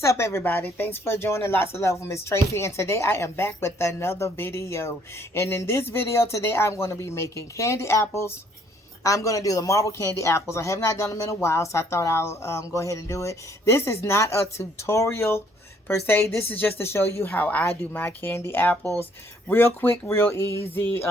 What's up, everybody? Thanks for joining Lots of Love with Miss Tracy, and today I am back with another video. And in this video today I'm going to be making candy apples. I'm going to do the marble candy apples. I have not done them in a while, so I thought I'll go ahead and do it. This is not a tutorial per se. This is just to show you how I do my candy apples. Real quick, real easy.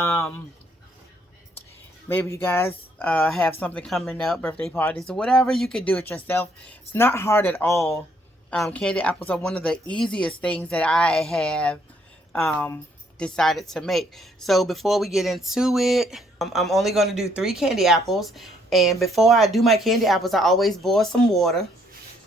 Maybe you guys have something coming up, birthday parties or whatever. You can do it yourself. It's not hard at all. Candy apples are one of the easiest things that I have decided to make. So before we get into it, I'm only going to do 3 candy apples. And before I do my candy apples, I always boil some water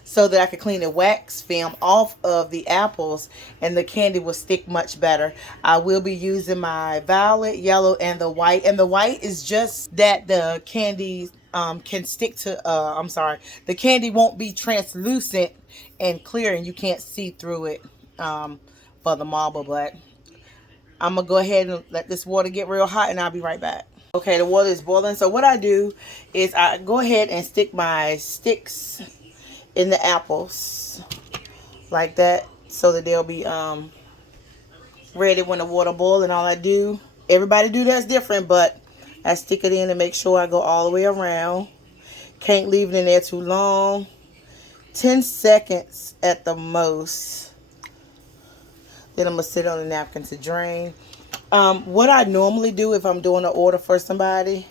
so that I can clean the wax film off of the apples and the candy will stick much better. I will be using my violet, yellow, and the white. And the white is just that the candy can stick to, the candy won't be translucent and clear and you can't see through it for the marble. But I'm going to go ahead and let this water get real hot and I'll be right back. Okay, the water is boiling. So what I do is I go ahead and stick my sticks in the apples like that so that they'll be ready when the water boils. And all I do, everybody do that's different, but I stick it in and make sure I go all the way around. Can't leave it in there too long. 10 seconds at the most. Then I'm gonna sit on the napkin to drain. What I normally do if I'm doing an order for somebody,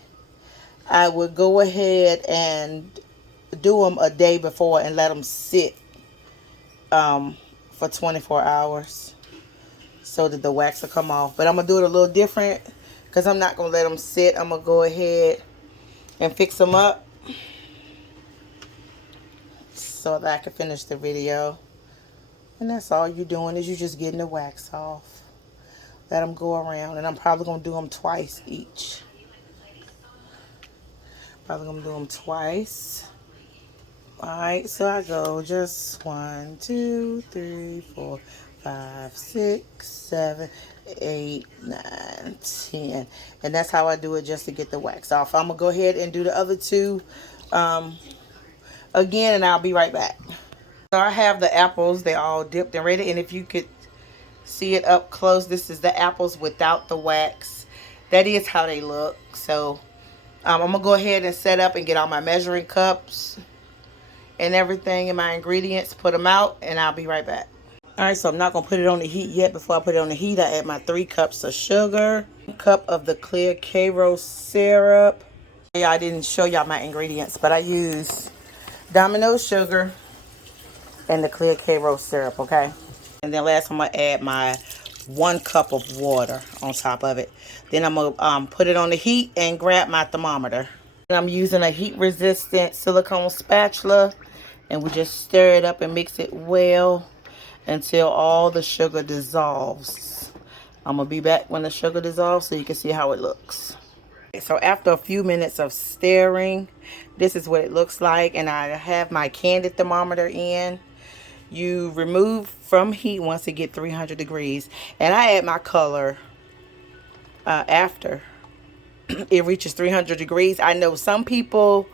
I would go ahead and do them a day before and let them sit for 24 hours so that the wax will come off. But I'm going to do it a little different because I'm not going to let them sit. I'm going to go ahead and fix them up so that I can finish the video. And that's all you're doing is you're just getting the wax off. Let them go around. And I'm probably going to do them twice each. Probably going to do them twice. Alright, so I go just 1, 2, 3, 4, 5, 6, 7, 8, 9, 10. And that's how I do it just to get the wax off. I'm going to go ahead and do the other 2 again and I'll be right back. So I have the apples. They're all dipped and ready. And if you could see it up close, this is the apples without the wax. That is how they look. So I'm going to go ahead and set up and get all my measuring cups and everything and my ingredients, put them out, and I'll be right back. Alright, so I'm not going to put it on the heat yet. Before I put it on the heat, I add my 3 cups of sugar, 1 cup of the clear Karo syrup. Yeah, I didn't show y'all my ingredients, but I use Domino's sugar and the clear Karo syrup, okay? And then last I'm going to add my 1 cup of water on top of it. Then I'm going to put it on the heat and grab my thermometer. And I'm using a heat-resistant silicone spatula. And we just stir it up and mix it well until all the sugar dissolves. I'm going to be back when the sugar dissolves so you can see how it looks. So after a few minutes of stirring, this is what it looks like. And I have my candy thermometer in. You remove from heat once it gets 300 degrees. And I add my color after it reaches 300 degrees. I know some people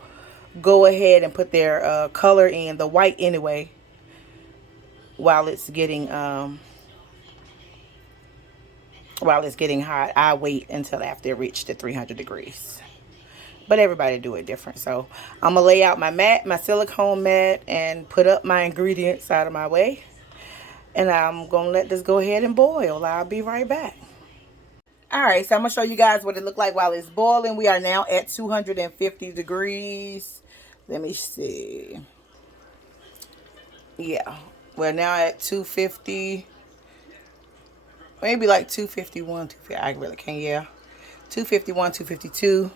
go ahead and put their color in, the white anyway, while it's getting hot. I wait until after it reaches the 300 degrees. But everybody do it different. So I'm gonna lay out my mat, my silicone mat, and put up my ingredients out of my way. And I'm gonna let this go ahead and boil. I'll be right back. Alright, so I'm gonna show you guys what it looked like while it's boiling. We are now at 250 degrees. Let me see. Yeah, we're now at 250. Maybe like 251, 250. I really can't, yeah. 251, 252.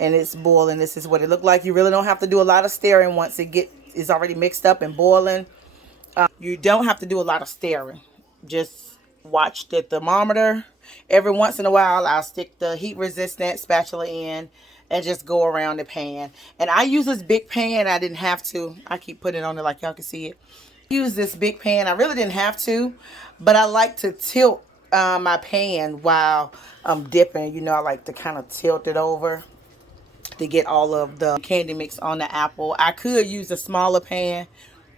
And it's boiling. This is what it looked like. You really don't have to do a lot of stirring once it's already mixed up and boiling. You don't have to do a lot of stirring. Just watch the thermometer. Every once in a while, I'll stick the heat-resistant spatula in and just go around the pan. And I use this big pan. I didn't have to. I keep putting it on there like y'all can see it. Use this big pan. I really didn't have to, but I like to tilt my pan while I'm dipping. You know, I like to kind of tilt it over to get all of the candy mix on the apple. I could use a smaller pan,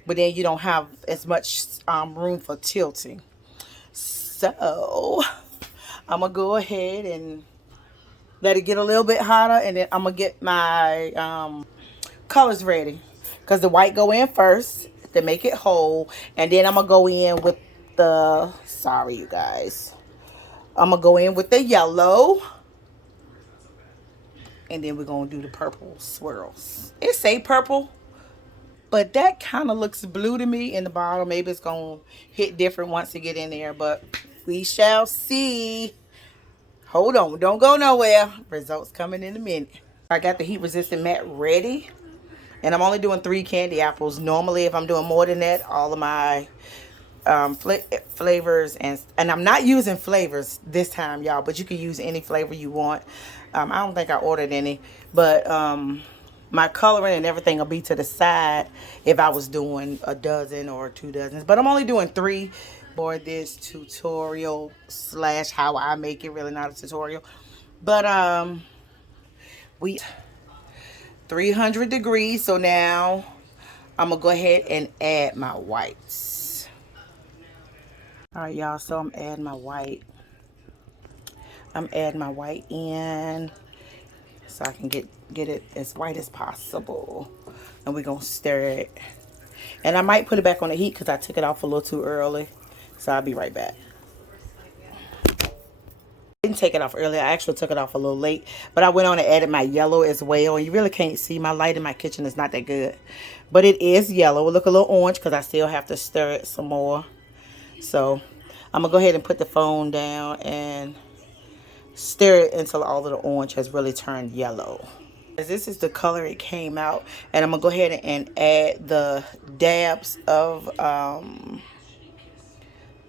but then you don't have as much room for tilting. So I'm gonna go ahead and let it get a little bit hotter, and then I'm gonna get my colors ready, because the white go in first to make it whole, and then I'm gonna go in with the, sorry you guys, I'm gonna go in with the yellow, and then we're gonna do the purple swirls. It say purple, but that kind of looks blue to me in the bottle. Maybe it's gonna hit different once it get in there, but we shall see. Hold on, don't go nowhere. Results coming in a minute. I got the heat resistant mat ready, and I'm only doing 3 candy apples. Normally, if I'm doing more than that, all of my flavors, and I'm not using flavors this time, y'all, but you can use any flavor you want. I don't think I ordered any, but my coloring and everything will be to the side if I was doing a dozen or 2 dozens, but I'm only doing 3 for this tutorial slash how I make it. Really not a tutorial, but we 300 degrees. So now I'm gonna go ahead and add my whites. All right, y'all, so I'm adding my white. I'm adding my white in so I can get it as white as possible. And we're gonna stir it. And I might put it back on the heat because I took it off a little too early. So I'll be right back. I didn't take it off early. I actually took it off a little late. But I went on and added my yellow as well. And you really can't see. My light in my kitchen is not that good. But it is yellow. It look a little orange because I still have to stir it some more. So I'm going to go ahead and put the phone down and stir it until all of the orange has really turned yellow. This is the color it came out. And I'm going to go ahead and add the dabs of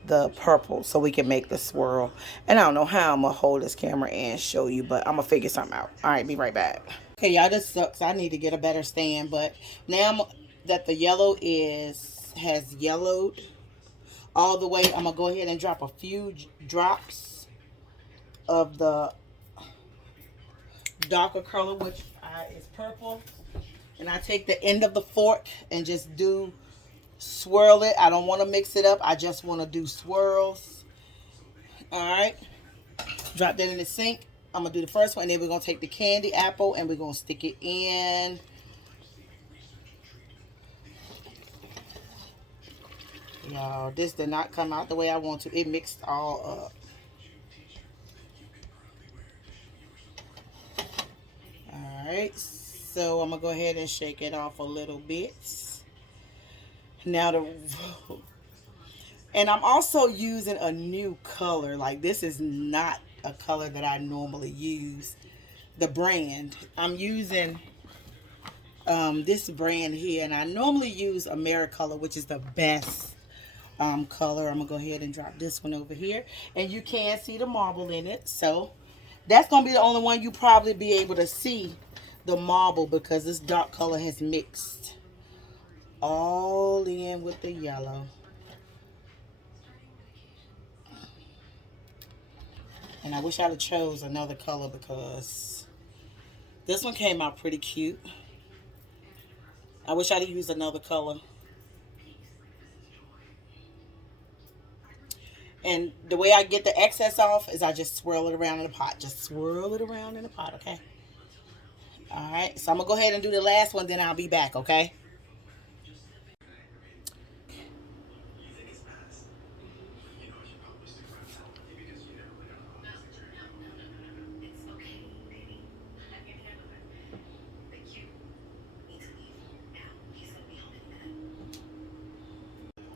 the purple so we can make the swirl. And I don't know how I'm going to hold this camera and show you, but I'm going to figure something out. All right, be right back. Okay, y'all, this sucks. I need to get a better stand. But now that the yellow has yellowed all the way, I'm going to go ahead and drop a few drops of the darker color, which is purple. And I take the end of the fork and just swirl it. I don't want to mix it up. I just want to do swirls. All right. Drop that in the sink. I'm going to do the first one. And then we're going to take the candy apple and we're going to stick it in. Y'all, this did not come out the way I want to. It mixed all up. Alright, so I'm going to go ahead and shake it off a little bit. Now and I'm also using a new color. Like, this is not a color that I normally use. The brand. I'm using this brand here, and I normally use AmeriColor, which is the best color. I'm going to go ahead and drop this one over here. And you can see the marble in it. So that's going to be the only one you probably be able to see, the marble, because this dark color has mixed all in with the yellow. And I wish I'd have chose another color because this one came out pretty cute. I wish I'd have used another color. And the way I get the excess off is I just swirl it around in the pot. Just swirl it around in the pot, okay? All right, so I'm going to go ahead and do the last one, then I'll be back, okay?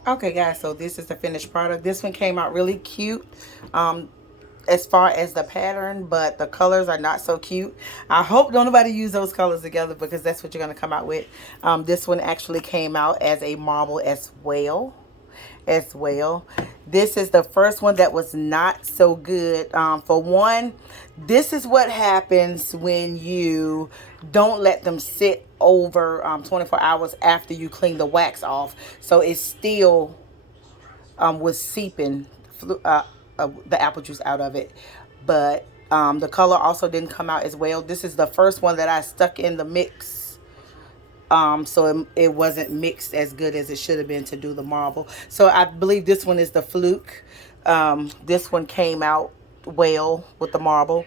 Okay, guys, so this is the finished product. This one came out really cute as far as the pattern, but the colors are not so cute. I hope don't nobody use those colors together because that's what you're going to come out with. This one actually came out as a marble as well. This is the first one that was not so good. For one, this is what happens when you don't let them sit over 24 hours after you clean the wax off. So it still was seeping the apple juice out of it. But the color also didn't come out as well. This is the first one that I stuck in the mix So it wasn't mixed as good as it should have been to do the marble. So I believe this one is the Fluke. This one came out well with the marble.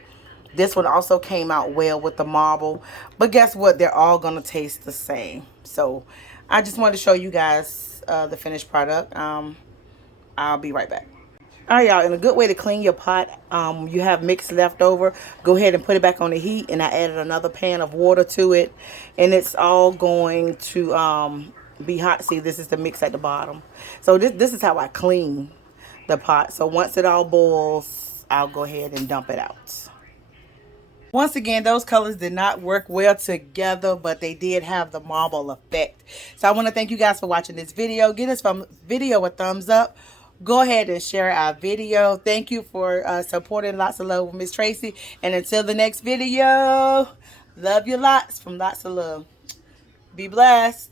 This one also came out well with the marble. But guess what? They're all going to taste the same. So I just wanted to show you guys the finished product. I'll be right back. All right, y'all, and a good way to clean your pot, you have mix left over, go ahead and put it back on the heat, and I added another pan of water to it, and it's all going to be hot. See, this is the mix at the bottom. So this is how I clean the pot. So once it all boils, I'll go ahead and dump it out. Once again, those colors did not work well together, but they did have the marble effect. So I want to thank you guys for watching this video. Give this video a thumbs up. Go ahead and share our video. Thank you for supporting Lots of Love with Miss Tracy. And until the next video, love you lots from Lots of Love. Be blessed.